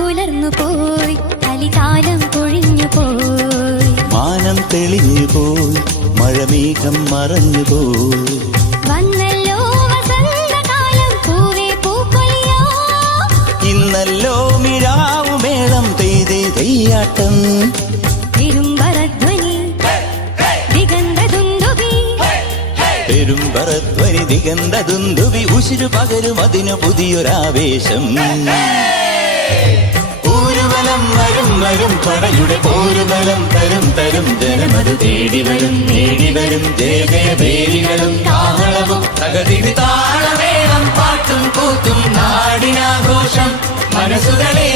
പുലർന്നു പോയി കലികാലം പൊഴിഞ്ഞു പോയി മാനം തെളിഞ്ഞു പോയി മഴമേഘം മറഞ്ഞു പോയി വന്നല്ലോ വസന്തകാലം പൂവേ പൂക്കൊലിയോ ഇന്നല്ലോ മിഴാവുമേളം പെയ്തേ തെയ്യാട്ടം പെരുമ്പറധ്വനി ദിഗന്ധദുന്ദുഭി പെരുമ്പറധ്വനി ദിഗന്ധദുന്ദുഭി ഉശിരു പകരും അതിനു പുതിയൊരാവേശം ഊരുവലം വരും വരും പടയുടെ പോരുബലം തരും തരും ജനമത് തേടി വരും നേടി വരും ജയ ജയ പേരികളും കാഹളവും പ്രകൃതി താളമേളം പാട്ടും കൂത്തും നാടിനാഘോഷം മനസ്സുകളെ